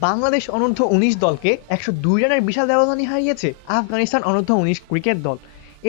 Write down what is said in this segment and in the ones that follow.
বাংলাদেশ অনূর্ধ্ব উনিশ দলকে একশো দুই রানের বিশাল ব্যবধানে হারিয়েছে আফগানিস্তান অনূর্ধ্ব উনিশ ক্রিকেট দল।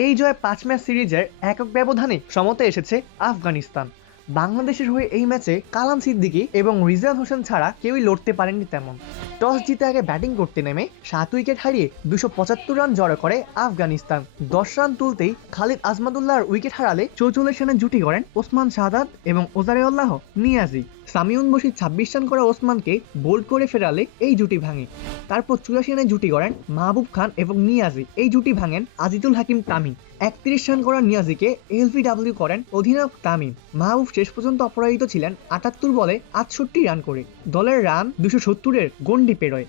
এই জয়ে পাঁচ ম্যাচ সিরিজের একক ব্যবধানে সমতে এসেছে আফগানিস্তান। বাংলাদেশের হয়ে এই ম্যাচে কালাম সিদ্দিকী এবং রিজান হোসেন ছাড়া কেউই লড়তে পারেননি তেমন। টস জিতে আগে ব্যাটিং করতে নেমে সাত উইকেট হারিয়ে দুশো পঁচাত্তর রান জড়ো করে আফগানিস্তান। দশ রান তুলতেই খালিদ আজমাদুল্লাহর উইকেট হারালে চৌচল্লিশ রানে জুটি করেন ওসমান শাহাদাত এবং ওজারেউল্লাহ নিয়াজি। সামিউন বশির ছাব্বিশ রান করা ওসমানকে বোল্ড করে ফেরালে এই জুটি ভাঙে। তারপর চুরাশি রানে জুটি করেন মাহবুব খান এবং নিয়াজি। এই জুটি ভাঙেন আজিজুল হাকিম তামিম। একত্রিশ রান করা নিয়াজিকে এলভিডাব্লিউ করেন অধিনায়ক তামিম। মাহবুব শেষ পর্যন্ত অপরাজিত ছিলেন আটাত্তর বলে আটষট্টি রান করে। দলের রান দুশো সত্তরের গন্ডি পেরোয়।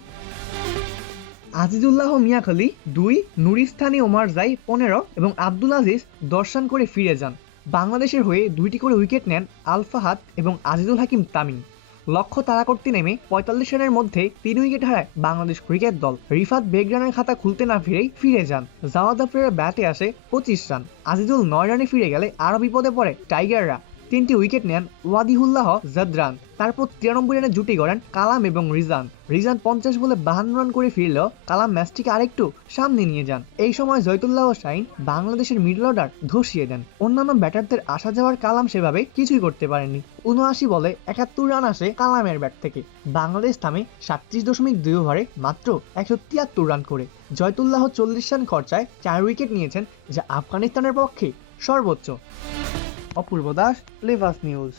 আজিজুল্লাহ মিয়াখালী দুই নুরিস্তানি ওমার জাই পনেরো এবং আব্দুল আজিজ দশ রান করে ফিরে যান। বাংলাদেশের হয়ে দুইটি করে উইকেট নেন আলফাহাদ এবং আজিজুল হাকিম তামিম। লক্ষ্য তাড়া করতে নেমে পঁয়তাল্লিশ রানের মধ্যে তিন উইকেট হারায় বাংলাদেশ ক্রিকেট দল। রিফাত বেগরানের খাতা খুলতে না ফিরেই ফিরে যান। জাওয়াদ আফরের ব্যাটে আসে পঁচিশ রান। আজিজুল নয় রানে ফিরে গেলে আরও বিপদে পড়ে টাইগাররা। তিনটি উইকেট নেন ওয়াদিহুল্লাহ জাদরান। তারপর তিরানব্বই রানে জুটি গড়েন কালাম এবং রিজান। রিজান পঞ্চাশ বলে বাহান্ন রান করে ফিরলেও কালাম ম্যাচটিকে আরেকটু সামনে নিয়ে যান। এই সময় জয়তুল্লাহ শাইন বাংলাদেশের মিডল অর্ডার ধসিয়ে দেন। অন্যান্য ব্যাটারদের আসা যাওয়ার কালাম সেভাবে কিছুই করতে পারেনি উনআশি বলে একাত্তর রান আসে কালামের ব্যাট থেকে। বাংলাদেশ থামে সাতত্রিশ দশমিক দুই ওভারে মাত্র একশো তিয়াত্তর রান করে। জয়তুল্লাহ চল্লিশ রান খরচায় চার উইকেট নিয়েছেন, যা আফগানিস্তানের পক্ষে সর্বোচ্চ। অপূর্ব দাস লেভাস নিউজ